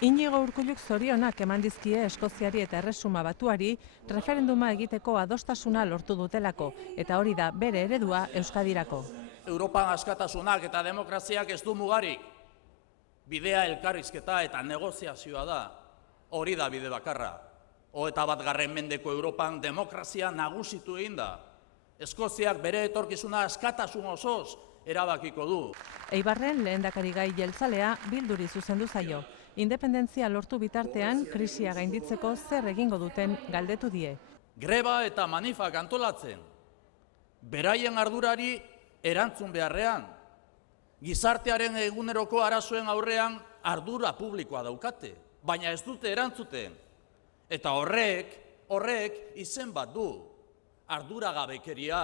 Inigo Urkulluk zorionak eman dizkie Eskoziari eta Erresuma Batuari referenduma egiteko adostasuna lortu dutelako, eta hori da bere eredua Euskadirako. Europan askatasunak eta demokraziak ez du mugarik. Bidea elkarrizketa eta negoziazioa da. Hori da bide bakarra. 21. mendeko Europan demokrazia nagusitu egin da. Eskoziak bere etorkizuna askatasun osoz erabakiko du. Eibarren lehendakari gai jeltzalea Bilduri zuzendu zaio. Independentzia lortu bitartean krisia gainditzeko zer egingo duten galdetu die. Greba eta manifak antolatzen. Beraien ardurari erantzun beharrean. Gizartearen eguneroko arazoen aurrean ardura publikoa daukate, baina ez dute erantzuten. Eta horrek izen bat du, arduragabekeria.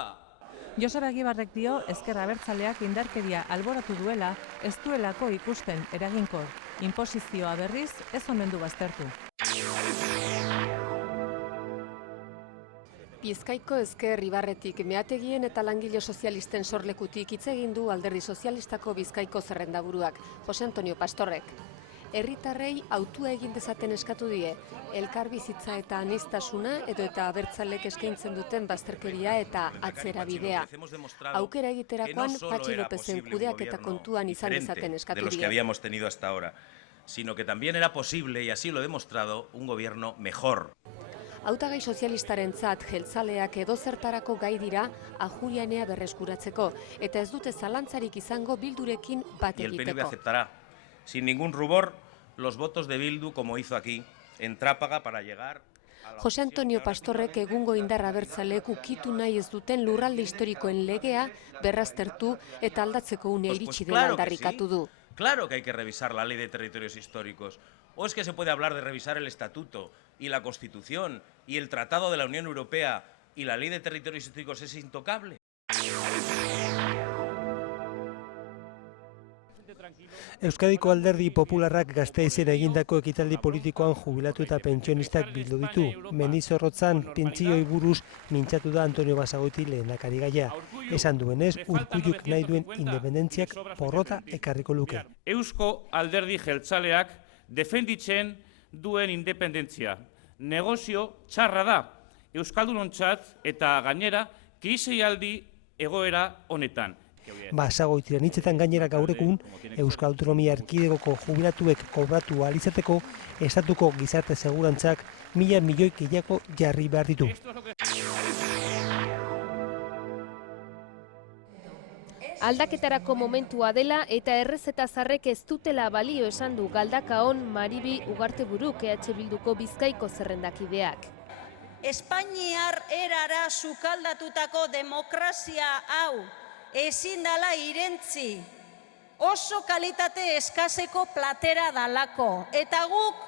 Joseba Egibarrek dio ezker abertzaleak indarkeria alboratu duela ez duelako ikusten eraginkor. Inposizioa berriz ez omen du baztertu. Bizkaiko ezker Ibarretik meategien eta langile sozialisten sorlekutik hitz egin du Alderdi Sozialistako Bizkaiko zerrendaburuak, Jose Antonio Pastorrek. Herritarrei hautua egin dezaten eskatu die, elkarbizitza eta aniztasuna edo eta abertzalek eskaintzen duten bazterkeria eta atzera bidea. Aukera egiterakoan Patxi Lopezen kudeak eta kontuan izan dezaten eskatu die. Sino que también era posible, y así lo he demostrado, un gobierno mejor. Hautagai sozialistarentzat jeltzaleak edozertarako gai dira Ajurianea berreskuratzeko, eta ez dute zalantzarik izango Bildurekin bat egiteko. Y el PNV aceptará, sin ningún rubor, los votos de Bildu, como hizo aquí, en Trápaga para llegar... Jose Antonio Pastorrek egungo indarra abertzaleek ukitu nahi ez duten lurralde historikoen legea berraztertu eta aldatzeko unea iritsi dela aldarrikatu du. Claro que hay que revisar la ley de territorios históricos. ¿O es que se puede hablar de revisar el Estatuto y la Constitución y el Tratado de la Unión Europea y la ley de territorios históricos es intocable? Euskadiko Alderdi Popularrak Gasteizen egindako ekitaldi politikoan jubilatu eta pentsionistak bildu ditu. Mendizorrotzan pentsioi buruz mintzatu da Antonio Basagoiti lehendakari gaia. Esan duenez, Urkulluk nahi duen independentziak porrota ekarriko luke. Eusko Alderdi Jeltzaleak defenditzen duen independentzia. Negozio txarra da, Euskaldunontzat eta gainera krisialdi egoera honetan. Basagoitiren hitzetan gainera gaur egun Euskal Autonomia Erkidegoko jubilatuek kobratu ahal izateko estatuko gizarte segurantzak 1.000 milioi gehiago jarri behar ditu. Aldaketarako momentua dela eta errezeta zarrek ez dutela balio esan du Galdakaon Maribi Ugarteburuk EH Bilduko Bizkaiko zerrendakideak. Espainiar erara sukaldatutako demokrazia hau ezin dala irentzi, oso kalitate eskaseko platera dalako, eta guk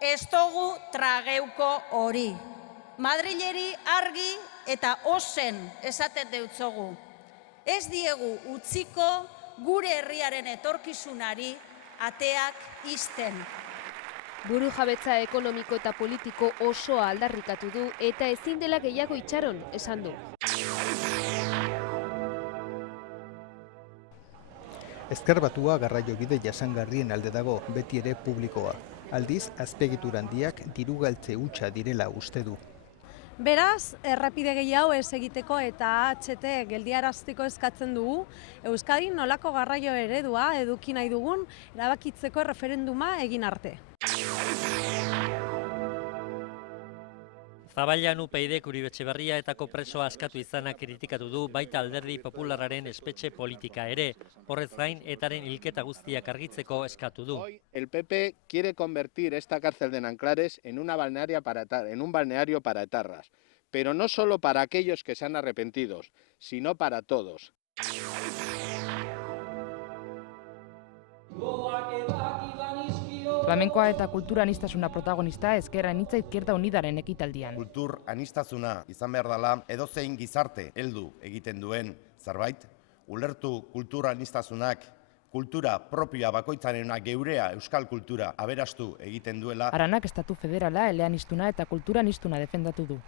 ez dugu trageuko hori. Madrileri argi eta ozen esaten deutzogu. Ez diegu utziko gure herriaren etorkizunari ateak ixten. Buru jabetza ekonomiko eta politiko osoa aldarrikatu du eta ezin dela gehiago itxaron, esan du. Ezker Batua garraiobide jasangarrien alde dago, beti ere publikoa. Aldiz, azpiegitura handiak diru galtze hutsa direla uste du. Beraz, errepide gehiago ez egiteko eta HT geldiarazteko eskatzen dugu, Euskadin nolako garraio eredua eduki nahi dugun erabakitzeko referenduma egin arte. Zaballan UPyDek Uribe Etxeberria etako presoa askatu izana kritikatu du baita Alderdi Popularraren espetxe politika ere. Horrez gain, etaren hilketa guztiak argitzeko eskatu du. El PP quiere convertir esta cárcel de Nanclares en un balneario para etarras, pero no solo para aquellos que se han arrepentido, sino para todos. Flamenkoa eta kultura aniztasuna protagonista Ezker Anitza Izquierda Unidaren ekitaldian. Kultur aniztasuna izan behar dela edozein gizarte heldu egiten duen zerbait, ulertu kultura aniztasunak kultura propioa bakoitzarena geurea euskal kultura aberastu egiten duela. Aranak estatu federala, eleaniztuna eta kultura aniztuna defendatu du.